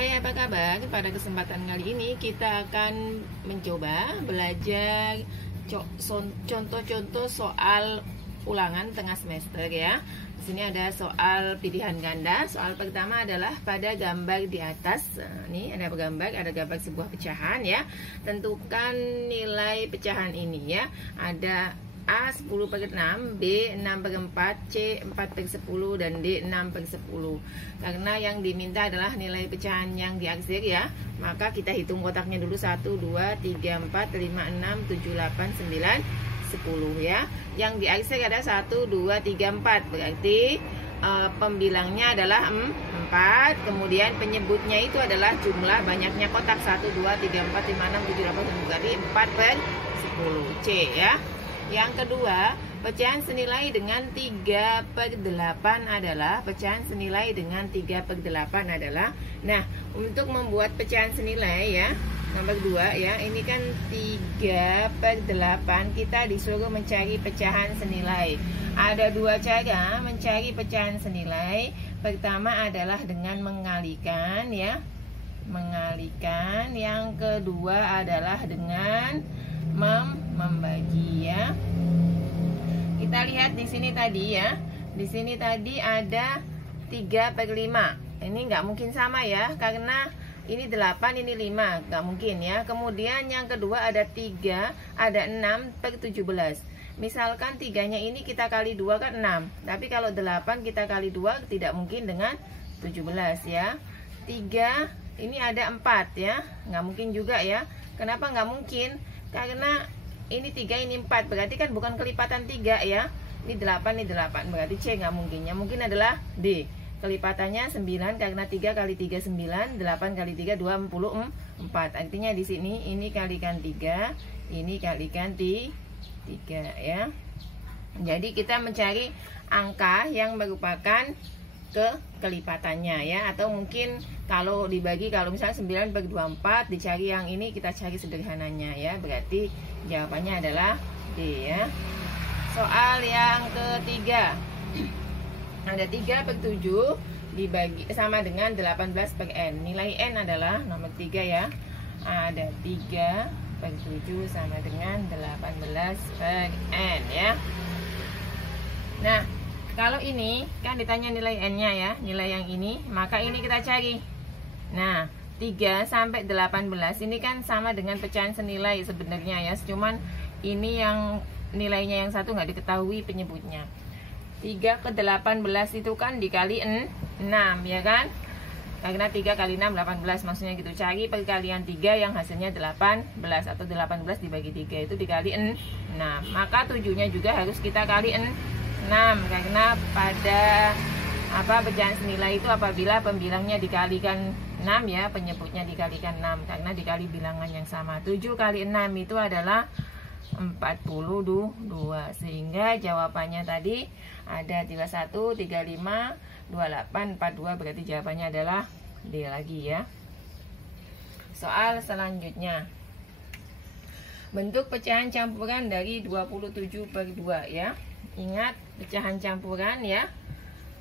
Hai, apa kabar? Pada kesempatan kali ini kita akan mencoba belajar contoh-contoh soal ulangan tengah semester ya. Di sini ada soal pilihan ganda. Soal pertama adalah pada gambar di atas. Nah, ini ada gambar sebuah pecahan ya. Tentukan nilai pecahan ini ya. Ada A 10/6, B 6/4, C 4/10, dan D 6/10. Karena yang diminta adalah nilai pecahan yang diaksir ya, maka kita hitung kotaknya dulu. 1, 2, 3, 4, 5, 6, 7, 8, 9, 10 ya. Yang diaksir ada 1, 2, 3, 4. Berarti pembilangnya adalah 4. Kemudian penyebutnya itu adalah jumlah banyaknya kotak. 1, 2, 3, 4, 5, 6, 7, 8, 9. Berarti 4/10. C ya. Yang kedua, pecahan senilai dengan 3/8 adalah nah, untuk membuat pecahan senilai ya, nomor 2 ya, ini kan 3/8, kita disuruh mencari pecahan senilai. Ada dua cara mencari pecahan senilai. Pertama adalah dengan mengalikan ya, yang kedua adalah dengan membagi ya. Kita lihat di sini tadi ya. Di sini tadi ada 3/5. Ini nggak mungkin sama ya, karena ini 8, ini 5, nggak mungkin ya. Kemudian yang kedua ada 3, ada 6/17. Misalkan 3-nya ini kita kali 2 kan 6. Tapi kalau 8 kita kali 2 tidak mungkin dengan 17 ya. 3 ini ada 4 ya, nggak mungkin juga ya. Kenapa nggak mungkin? Karena ini 3, ini 4, berarti kan bukan kelipatan 3 ya. Ini 8, ini 8, berarti C nggak mungkin. Yang mungkin adalah D. Kelipatannya 9, karena 3 kali 3 9, 8 kali 3 24. Artinya di sini ini kalikan 3, ini kalikan 3 ya. Jadi kita mencari angka yang merupakan kelipatannya ya, atau mungkin kalau dibagi, kalau misalnya 9/24 dicari yang ini, kita cari sederhananya ya. Berarti jawabannya adalah D ya. Soal yang ketiga, ada 3/7 dibagi sama dengan 18/n. Nilai n adalah nomor 3 ya. Ada 3/7 sama dengan 18/n ya. Nah, kalau ini kan ditanya nilai n-nya ya, nilai yang ini, maka ini kita cari. Nah, 3 sampai 18 ini kan sama dengan pecahan senilai sebenarnya ya. Cuman ini yang nilainya yang satu nggak diketahui penyebutnya. 3/18 itu kan dikali 6 ya kan. Karena 3 kali 6 18, maksudnya gitu. Cari perkalian 3 yang hasilnya 18, atau 18 dibagi 3 itu dikali 6. Maka 7-nya juga harus kita kali 6, karena pada pecahan senilai itu apabila pembilangnya dikalikan 6 ya, penyebutnya dikalikan 6 karena dikali bilangan yang sama. 7 kali 6 itu adalah 42, sehingga jawabannya tadi ada 31, 35, 28, 42, berarti jawabannya adalah D lagi ya. Soal selanjutnya, bentuk pecahan campuran dari 27/2 ya. Ingat pecahan campuran ya,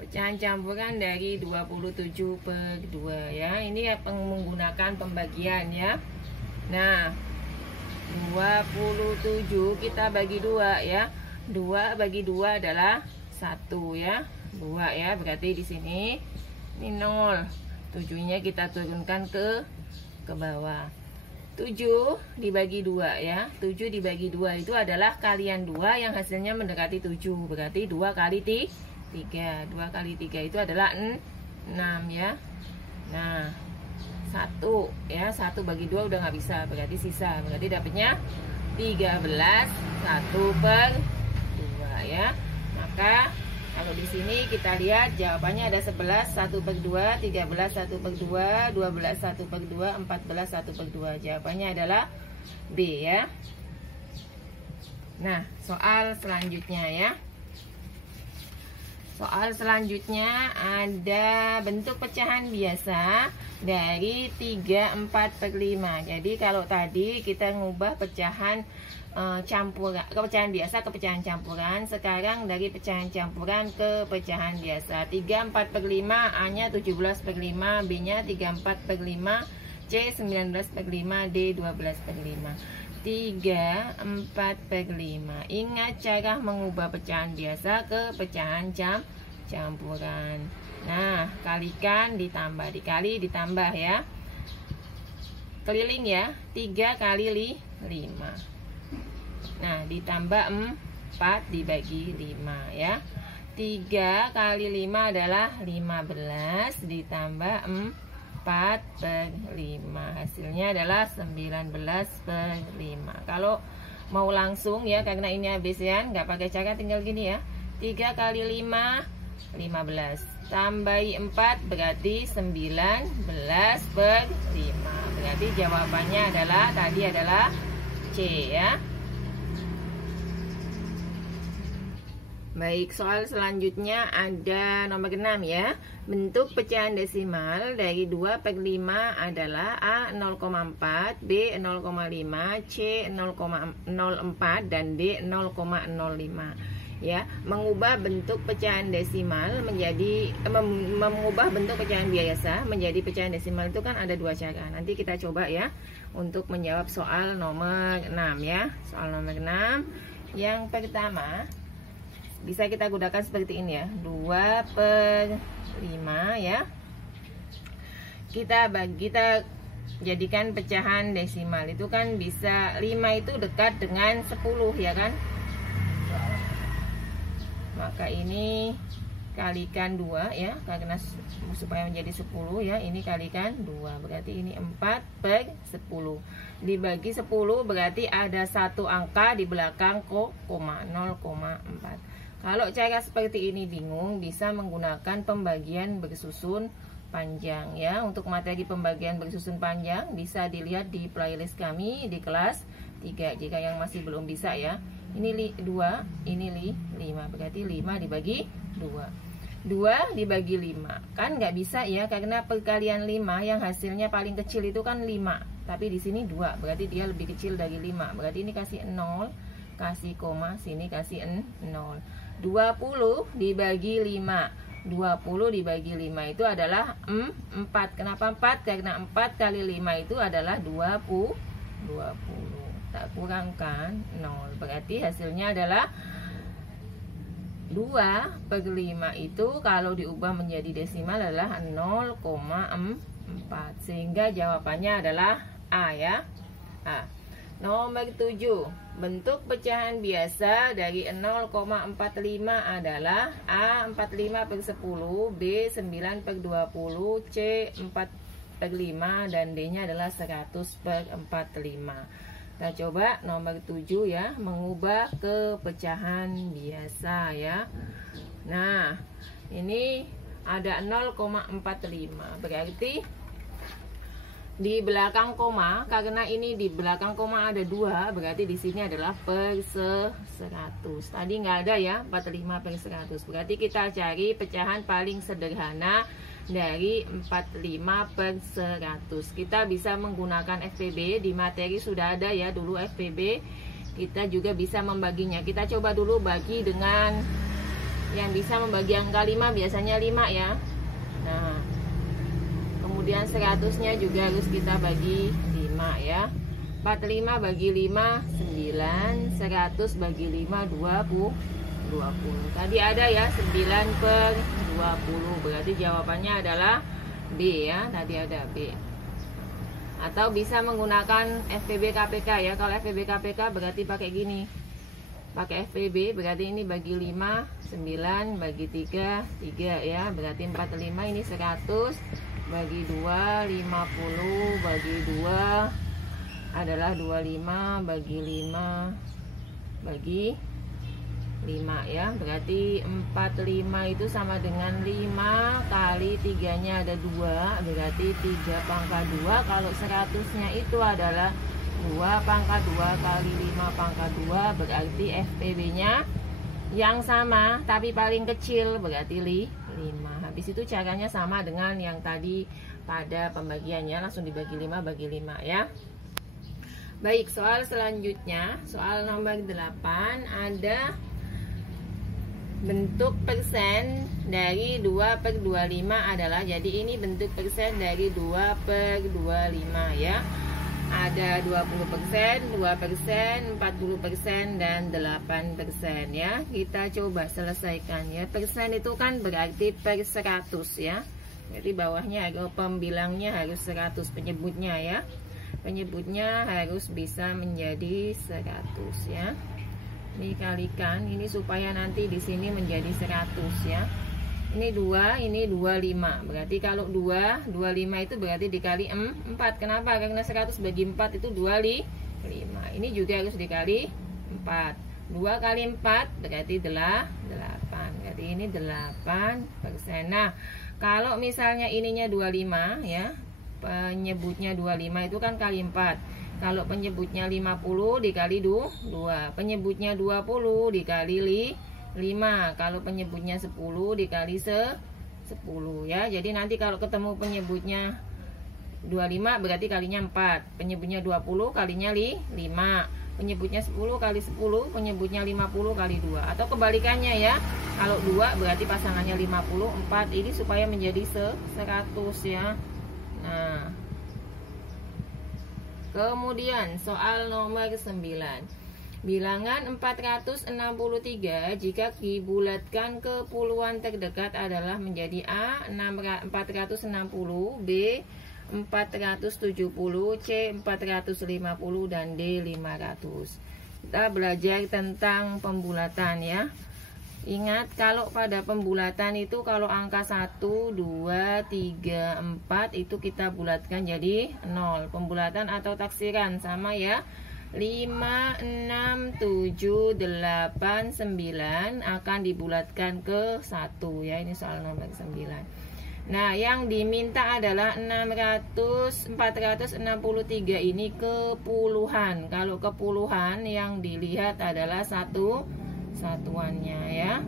pecahan campuran dari 27/2 ya. Ini ya menggunakan pembagian ya. Nah, 27 kita bagi 2 ya. 2 bagi 2 adalah 1 ya. 2 ya, berarti di sini ini 0. 7-nya kita turunkan ke bawah. 7 dibagi 2 ya. 7 dibagi 2 itu adalah kalian 2 yang hasilnya mendekati 7. Berarti 2 kali 3. 2 kali 3 itu adalah 6 ya. Nah, 1 ya, 1 bagi 2 udah nggak bisa, berarti sisa. Berarti dapatnya 13 1/2 ya. Maka kalau di sini kita lihat jawabannya ada 11 1/2, 13 1/2, 12 1/2, 14 1/2. Jawabannya adalah B ya. Nah, soal selanjutnya ya. Soal selanjutnya ada bentuk pecahan biasa dari 3, 4 per 5. Jadi kalau tadi kita ngubah pecahan campuran ke pecahan biasa ke pecahan campuran, sekarang dari pecahan campuran ke pecahan biasa. 3, 4 per 5, A-nya 17 per 5, B-nya 3, 4 per 5, C 19 per 5, D 12 per 5. 3, 4 per 5. Ingat cara mengubah pecahan biasa ke pecahan campuran. Nah, kalikan ditambah, dikali ditambah ya. Keliling ya, 3 kali 5. Nah, ditambah 4 dibagi 5 ya. 3 kali 5 adalah 15 ditambah 4 per 5, hasilnya adalah 19 per 5. Kalau mau langsung ya, karena ini habisian, nggak pakai cara, tinggal gini ya. 3 kali 5 15 tambahi 4 berarti 19 per 5. Berarti jawabannya adalah tadi adalah C ya. Baik, soal selanjutnya ada nomor 6 ya. Bentuk pecahan desimal dari 2 per 5 adalah A 0,4, B 0,5, C 0,04 dan D 0,05 ya. Mengubah bentuk pecahan desimal menjadi mengubah bentuk pecahan biasa menjadi pecahan desimal itu kan ada 2 cara. Nanti kita coba ya untuk menjawab soal nomor 6 ya. Soal nomor 6 yang pertama bisa kita gunakan seperti ini ya. 2 per 5 ya. Kita jadikan pecahan desimal itu kan bisa 5 itu dekat dengan 10 ya kan. Maka ini kalikan 2 ya, karena supaya menjadi 10 ya, ini kalikan 2. Berarti ini 4 per 10. Dibagi 10 berarti ada satu angka di belakang koma 0,4. Kalau cara seperti ini bingung, bisa menggunakan pembagian bersusun panjang ya. Untuk materi pembagian bersusun panjang bisa dilihat di playlist kami di kelas 3 jika yang masih belum bisa ya. Ini 2, ini 5, berarti 5 dibagi 2. 2 dibagi 5 kan nggak bisa ya, karena perkalian 5 yang hasilnya paling kecil itu kan 5, tapi di sini 2 berarti dia lebih kecil dari 5. Berarti ini kasih 0, kasih koma, sini kasih 0. 20 dibagi 5, 20 dibagi 5 itu adalah 4. Kenapa 4? Karena 4 kali 5 itu adalah 20. Tak kurangkan 0. Berarti hasilnya adalah 2 per 5 itu kalau diubah menjadi desimal adalah 0,4. Sehingga jawabannya adalah A ya. A. Nomor 7. Bentuk pecahan biasa dari 0,45 adalah A 45 per 10, B 9 per 20, C 4 per 5 dan D nya adalah 100 per 45. Kita coba nomor 7 ya, mengubah ke pecahan biasa ya. Nah, ini ada 0,45 berarti di belakang koma, karena ini di belakang koma ada 2, berarti di sini adalah per 100. Tadi nggak ada ya, 45 per 100. Berarti kita cari pecahan paling sederhana dari 45 per 100. Kita bisa menggunakan FPB, di materi sudah ada ya dulu FPB. Kita juga bisa membaginya. Kita coba dulu bagi dengan yang bisa membagi angka 5, biasanya 5 ya. Nah, kemudian 100-nya juga harus kita bagi 5 ya. 45 bagi 5 9, 100 bagi 5 20. Tadi ada ya 9 per 20. Berarti jawabannya adalah B ya. Tadi ada B. Atau bisa menggunakan FPB KPK ya. Kalau FPB KPK berarti pakai gini. Pakai FPB berarti ini bagi 5, 9 bagi 3, 3 ya. Berarti 45 ini 100 bagi 2, 50 bagi 2 adalah 25 bagi 5 bagi 5 ya. Berarti 45 itu sama dengan 5 kali 3 nya ada 2, berarti 3 pangkat 2. Kalau 100 nya itu adalah 2 pangkat 2 kali 5 pangkat 2, berarti FPB nya yang sama tapi paling kecil berarti 5. Habis itu caranya sama dengan yang tadi pada pembagiannya, langsung dibagi 5 bagi 5 ya. Baik, soal selanjutnya, soal nomor 8, ada bentuk persen dari 2/25 adalah, jadi ini bentuk persen dari 2/25 ya. Ada 20%, 2%, 40%, dan 8% ya. Kita coba selesaikan ya. Persen itu kan berarti per 100 ya. Jadi bawahnya agak pembilangnya harus 100, penyebutnya ya. Penyebutnya harus bisa menjadi 100 ya. Ini kalikan, ini supaya nanti di sini menjadi 100 ya. Ini 2, ini 25. Berarti kalau 25 itu berarti dikali 4. Kenapa? Karena 100 bagi 4 itu 25. Ini juga harus dikali 4. 2 kali 4 berarti 8. Berarti ini 8%. Nah, kalau misalnya ininya 25 ya, penyebutnya 25 itu kan kali 4. Kalau penyebutnya 50 dikali 2. Penyebutnya 20 dikali 5. Kalau penyebutnya 10 dikali 10 ya. Jadi nanti kalau ketemu penyebutnya 25 berarti kalinya 4. Penyebutnya 20 kalinya 5. Penyebutnya 10 kali 10, penyebutnya 50 kali 2. Atau kebalikannya ya. Kalau 2 berarti pasangannya 50, 4. Ini supaya menjadi 100 ya. Nah, kemudian soal nomor 9. Bilangan 463 jika dibulatkan ke puluhan terdekat adalah menjadi A 460, B 470, C 450, dan D 500. Kita belajar tentang pembulatan ya. Ingat, kalau pada pembulatan itu kalau angka 1, 2, 3, 4 itu kita bulatkan jadi 0. Pembulatan atau taksiran sama ya. 5, 6, 7, 8, 9 akan dibulatkan ke 1 ya. Ini soal nomor 9. Nah, yang diminta adalah 463 ini kepuluhan. Kalau kepuluhan yang dilihat adalah satuannya ya.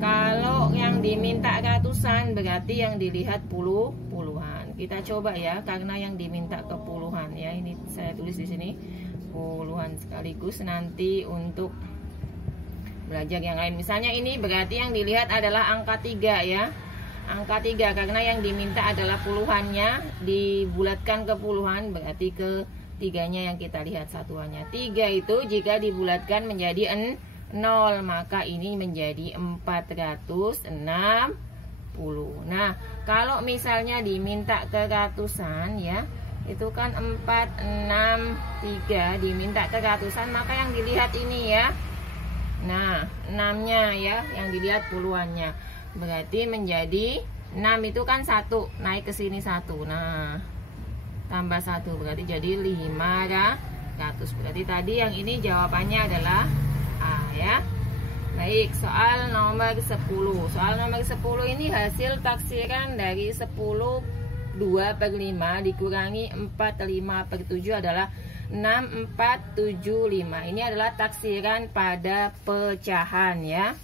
Kalau yang diminta ratusan berarti yang dilihat puluhan. Kita coba ya, karena yang diminta kepuluhan ya. Ini saya tulis di sini puluhan sekaligus nanti untuk belajar yang lain. Misalnya ini berarti yang dilihat adalah angka 3 ya. Angka 3 karena yang diminta adalah puluhannya, dibulatkan ke puluhan berarti ke tiganya yang kita lihat satuannya. 3 itu jika dibulatkan menjadi 0 maka ini menjadi 460. Nah, kalau misalnya diminta ke ratusan ya, itu kan 463 diminta ke ratusan, maka yang dilihat ini ya. Nah, 6-nya ya, yang dilihat puluhannya. Berarti menjadi 6 itu kan 1, naik ke sini 1. Nah, tambah 1 berarti jadi 500. Berarti tadi yang ini jawabannya adalah A ya. Baik, soal nomor 10. Soal nomor 10 ini hasil taksiran dari 10 2/5 dikurangi 4/5/7 adalah 6475. Ini adalah taksiran pada pecahan ya.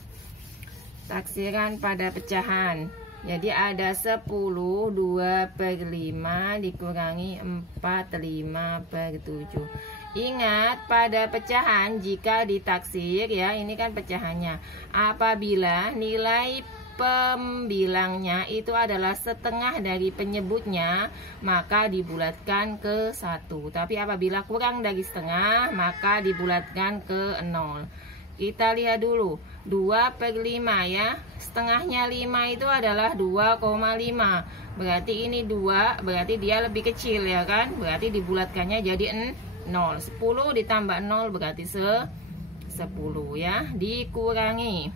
Taksiran pada pecahan. Jadi ada 10 2/5 dikurangi 4/5/7. Ingat, pada pecahan jika ditaksir ya, ini kan pecahannya. Apabila nilai pembilangnya itu adalah setengah dari penyebutnya, maka dibulatkan ke 1. Tapi apabila kurang dari setengah, maka dibulatkan ke 0. Kita lihat dulu 2/5 ya. Setengahnya 5 itu adalah 2,5. Berarti ini 2, berarti dia lebih kecil ya kan. Berarti dibulatkannya jadi 0. 10 ditambah 0 berarti 10 ya. Dikurangi.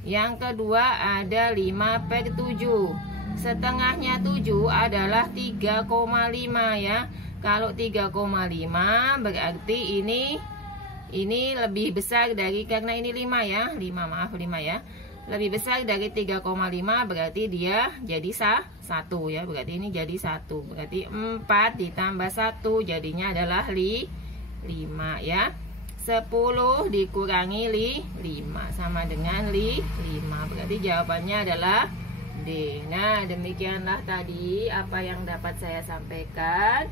Yang kedua ada 5/7. Setengahnya 7 adalah 3,5 ya. Kalau 3,5 berarti ini lebih besar dari, karena ini 5 ya. 5 ya. Lebih besar dari 3,5 berarti dia jadi 1 ya. Berarti ini jadi 1. Berarti 4 ditambah 1 jadinya adalah 5 ya. 10 dikurangi 5 sama dengan 5. Berarti jawabannya adalah D. Nah, demikianlah tadi apa yang dapat saya sampaikan.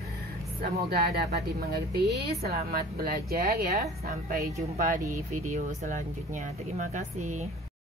Semoga dapat dimengerti. Selamat belajar ya. Sampai jumpa di video selanjutnya. Terima kasih.